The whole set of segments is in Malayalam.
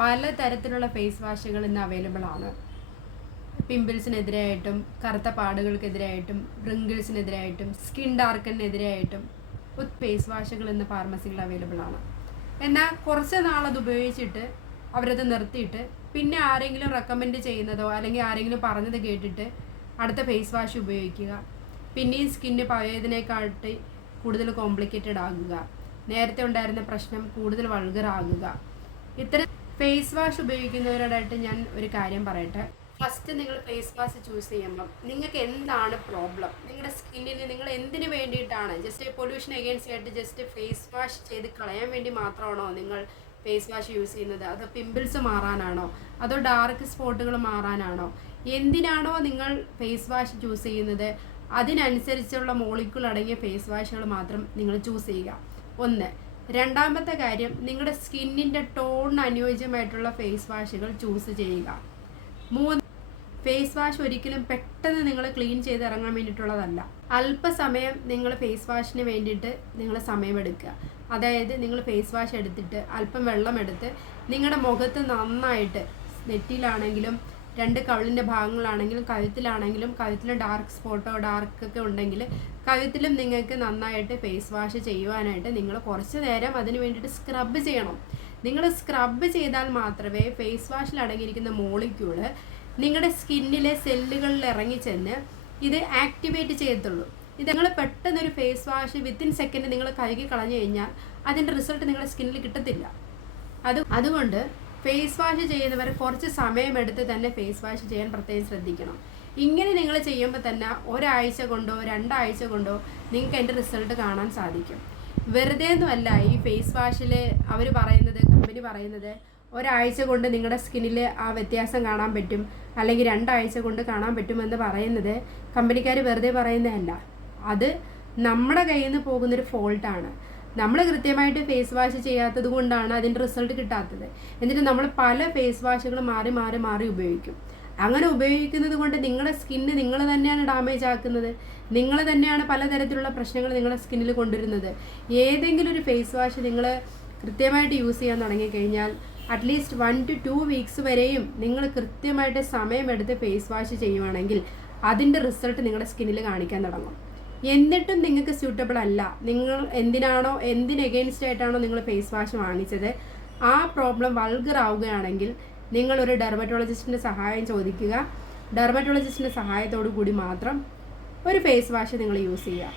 പലതരത്തിലുള്ള ഫേസ് വാഷുകൾ ഇന്ന് അവൈലബിൾ ആണ്. പിമ്പിൾസിനെതിരായിട്ടും കറുത്ത പാടുകൾക്കെതിരായിട്ടും റിങ്കിൾസിനെതിരായിട്ടും സ്കിൻ ഡാർക്കനെതിരായിട്ടും ഫേസ് വാഷുകൾ ഇന്ന് ഫാർമസികളിൽ അവൈലബിൾ ആണ്. എന്നാൽ കുറച്ച് നാളത് ഉപയോഗിച്ചിട്ട് അവരത് നിർത്തിയിട്ട് പിന്നെ ആരെങ്കിലും റെക്കമെൻഡ് ചെയ്യുന്നതോ അല്ലെങ്കിൽ ആരെങ്കിലും പറഞ്ഞത് കേട്ടിട്ട് അടുത്ത ഫേസ് വാഷ് ഉപയോഗിക്കുക. പിന്നെയും സ്കിന്ന് പഴയതിനെക്കാട്ടി കൂടുതൽ കോംപ്ലിക്കേറ്റഡ് ആകുക, നേരത്തെ ഉണ്ടായിരുന്ന പ്രശ്നം കൂടുതൽ വൾഗർ ആകുക. ഇത്തരം ഫേസ് വാഷ് ഉപയോഗിക്കുന്നവരോടായിട്ട് ഞാൻ ഒരു കാര്യം പറയട്ടെ. ഫസ്റ്റ് നിങ്ങൾ ഫേസ് വാഷ് ചൂസ് ചെയ്യുമ്പം നിങ്ങൾക്ക് എന്താണ് പ്രോബ്ലം, നിങ്ങളുടെ സ്കിന്നിന് നിങ്ങൾ എന്തിനു വേണ്ടിയിട്ടാണ്, ജസ്റ്റ് പൊല്യൂഷൻ അഗെയിൻസ്റ്റ് ആയിട്ട് ജസ്റ്റ് ഫേസ് വാഷ് ചെയ്ത് കളയാൻ വേണ്ടി മാത്രമാണോ നിങ്ങൾ ഫേസ് വാഷ് യൂസ് ചെയ്യുന്നത്? അതോ പിമ്പിൾസ് മാറാനാണോ, അതോ ഡാർക്ക് സ്പോട്ടുകൾ മാറാനാണോ? എന്തിനാണോ നിങ്ങൾ ഫേസ് വാഷ് ചൂസ് ചെയ്യുന്നത് അതിനനുസരിച്ചുള്ള മോളിക്യൂൾ അടങ്ങിയ ഫേസ് വാഷുകൾ മാത്രം നിങ്ങൾ ചൂസ് ചെയ്യുക. ഒന്ന്. രണ്ടാമത്തെ കാര്യം, നിങ്ങളുടെ സ്കിന്നിൻ്റെ ടോണിന് അനുയോജ്യമായിട്ടുള്ള ഫേസ് വാഷുകൾ ചൂസ് ചെയ്യുക. മൂന്ന്. ഫേസ് വാഷ് ഒരിക്കലും പെട്ടെന്ന് നിങ്ങൾ ക്ലീൻ ചെയ്ത് ഇറങ്ങാൻ വേണ്ടിയിട്ടുള്ളതല്ല. അല്പസമയം നിങ്ങൾ ഫേസ് വാഷിന് വേണ്ടിയിട്ട് നിങ്ങൾ സമയമെടുക്കുക. അതായത് നിങ്ങൾ ഫേസ് വാഷ് എടുത്തിട്ട് അല്പം വെള്ളമെടുത്ത് നിങ്ങളുടെ മുഖത്ത് നന്നായിട്ട്, നെറ്റിയിലാണെങ്കിലും രണ്ട് കവിളിൻ്റെ ഭാഗങ്ങളാണെങ്കിലും കഴുത്തിലാണെങ്കിലും, കഴുത്തിൽ ഡാർക്ക് സ്പോട്ടോ ഡാർക്കൊക്കെ ഉണ്ടെങ്കിൽ കഴുത്തിലും നിങ്ങൾക്ക് നന്നായിട്ട് ഫേസ് വാഷ് ചെയ്യുവാനായിട്ട് നിങ്ങൾ കുറച്ച് നേരം അതിന് വേണ്ടിയിട്ട് സ്ക്രബ് ചെയ്യണം. നിങ്ങൾ സ്ക്രബ് ചെയ്താൽ മാത്രമേ ഫേസ് വാഷിൽ അടങ്ങിയിരിക്കുന്ന മോളിക്യൂള് നിങ്ങളുടെ സ്കിന്നിലെ സെല്ലുകളിൽ ഇറങ്ങിച്ചെന്ന് ഇത് ആക്ടിവേറ്റ് ചെയ്യത്തുള്ളൂ. ഇത് നിങ്ങൾ പെട്ടെന്നൊരു ഫേസ് വാഷ് വിത്തിൻ സെക്കൻഡ് നിങ്ങൾ കഴുകി കളഞ്ഞു കഴിഞ്ഞാൽ അതിൻ്റെ റിസൾട്ട് നിങ്ങളുടെ സ്കിന്നിൽ കിട്ടത്തില്ല. അതുകൊണ്ട് ഫേസ് വാഷ് ചെയ്യുന്നവർ കുറച്ച് സമയമെടുത്ത് തന്നെ ഫേസ് വാഷ് ചെയ്യാൻ പ്രത്യേകം ശ്രദ്ധിക്കണം. ഇങ്ങനെ നിങ്ങൾ ചെയ്യുമ്പോൾ തന്നെ ഒരാഴ്ച കൊണ്ടോ 2 ആഴ്ച കൊണ്ടോ നിങ്ങൾക്ക് അതിൻ്റെ റിസൾട്ട് കാണാൻ സാധിക്കും. വെറുതെ ഒന്നുമല്ല ഈ ഫേസ് വാഷിൽ അവർ പറയുന്നത്, കമ്പനി പറയുന്നത് ഒരാഴ്ച കൊണ്ട് നിങ്ങളുടെ സ്കിന്നിൽ ആ വ്യത്യാസം കാണാൻ പറ്റും, അല്ലെങ്കിൽ 2 ആഴ്ച കൊണ്ട് കാണാൻ പറ്റുമെന്ന് പറയുന്നത് കമ്പനിക്കാർ വെറുതെ പറയുന്നതല്ല. അത് നമ്മുടെ കയ്യിൽ നിന്ന് പോകുന്നൊരു ഫോൾട്ടാണ്. നമ്മൾ കൃത്യമായിട്ട് ഫേസ് വാഷ് ചെയ്യാത്തത് കൊണ്ടാണ് അതിൻ്റെ റിസൾട്ട് കിട്ടാത്തത്. എന്നിട്ട് നമ്മൾ പല ഫേസ് വാഷുകൾ മാറി മാറി മാറി ഉപയോഗിക്കും. അങ്ങനെ ഉപയോഗിക്കുന്നത് കൊണ്ട് നിങ്ങളുടെ സ്കിന്ന് നിങ്ങൾ തന്നെയാണ് ഡാമേജ് ആക്കുന്നത്. നിങ്ങൾ തന്നെയാണ് പലതരത്തിലുള്ള പ്രശ്നങ്ങൾ നിങ്ങളുടെ സ്കിന്നിൽ കൊണ്ടുവരുന്നത്. ഏതെങ്കിലും ഒരു ഫേസ് വാഷ് നിങ്ങൾ കൃത്യമായിട്ട് യൂസ് ചെയ്യാൻ തുടങ്ങിക്കഴിഞ്ഞാൽ അറ്റ്ലീസ്റ്റ് 1 to 2 വീക്സ് വരെയും നിങ്ങൾ കൃത്യമായിട്ട് സമയമെടുത്ത് ഫേസ് വാഷ് ചെയ്യുവാണെങ്കിൽ അതിൻ്റെ റിസൾട്ട് നിങ്ങളുടെ സ്കിന്നിൽ കാണിക്കാൻ തുടങ്ങും. എന്നിട്ടും നിങ്ങൾക്ക് സ്യൂട്ടബിൾ അല്ല, നിങ്ങൾ എന്തിന് എഗെയിൻസ്റ്റ് ആയിട്ടാണോ നിങ്ങൾ ഫേസ് വാഷ് വാങ്ങിച്ചത്, ആ പ്രോബ്ലം വൾഗർ ആവുകയാണെങ്കിൽ നിങ്ങളൊരു ഡെർമറ്റോളജിസ്റ്റിൻ്റെ സഹായം ചോദിക്കുക. ഡെർമറ്റോളജിസ്റ്റിൻ്റെ സഹായത്തോടു കൂടി മാത്രം ഒരു ഫേസ് വാഷ് നിങ്ങൾ യൂസ് ചെയ്യുക.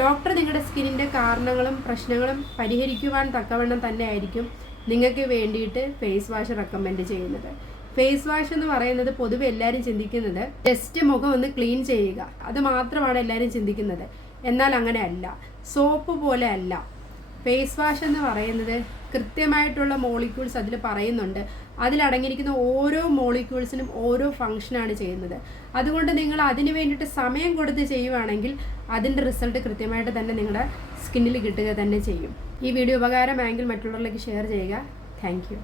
ഡോക്ടർ നിങ്ങളുടെ സ്കിന്നിൻ്റെ കാരണങ്ങളും പ്രശ്നങ്ങളും പരിഹരിക്കുവാൻ തക്കവണ്ണം തന്നെ ആയിരിക്കും നിങ്ങൾക്ക് വേണ്ടിയിട്ട് ഫേസ് വാഷ് റെക്കമെൻഡ് ചെയ്യുന്നത്. ഫേസ് വാഷ് എന്ന് പറയുന്നത് പൊതുവെ എല്ലാവരും ചിന്തിക്കുന്നത് ജസ്റ്റ് മുഖം ഒന്ന് ക്ലീൻ ചെയ്യുക, അത് മാത്രമാണ് എല്ലാവരും ചിന്തിക്കുന്നത്. എന്നാൽ അങ്ങനെ അല്ല, സോപ്പ് പോലെ അല്ല. ഫേസ് വാഷ് എന്ന് പറയുന്നത് കൃത്യമായിട്ടുള്ള മോളിക്യൂൾസ് അതിൽ പറയുന്നുണ്ട്. അതിലടങ്ങിയിരിക്കുന്ന ഓരോ മോളിക്യൂൾസിനും ഓരോ ഫങ്ഷനാണ് ചെയ്യുന്നത്. അതുകൊണ്ട് നിങ്ങൾ അതിന് വേണ്ടിയിട്ട് സമയം കൊടുത്ത് ചെയ്യുവാണെങ്കിൽ അതിൻ്റെ റിസൾട്ട് കൃത്യമായിട്ട് തന്നെ നിങ്ങളുടെ സ്കിന്നിൽ കിട്ടുക തന്നെ ചെയ്യും. ഈ വീഡിയോ ഉപകാരമായെങ്കിൽ മറ്റുള്ളവരിലേക്ക് ഷെയർ ചെയ്യുക. Thank you.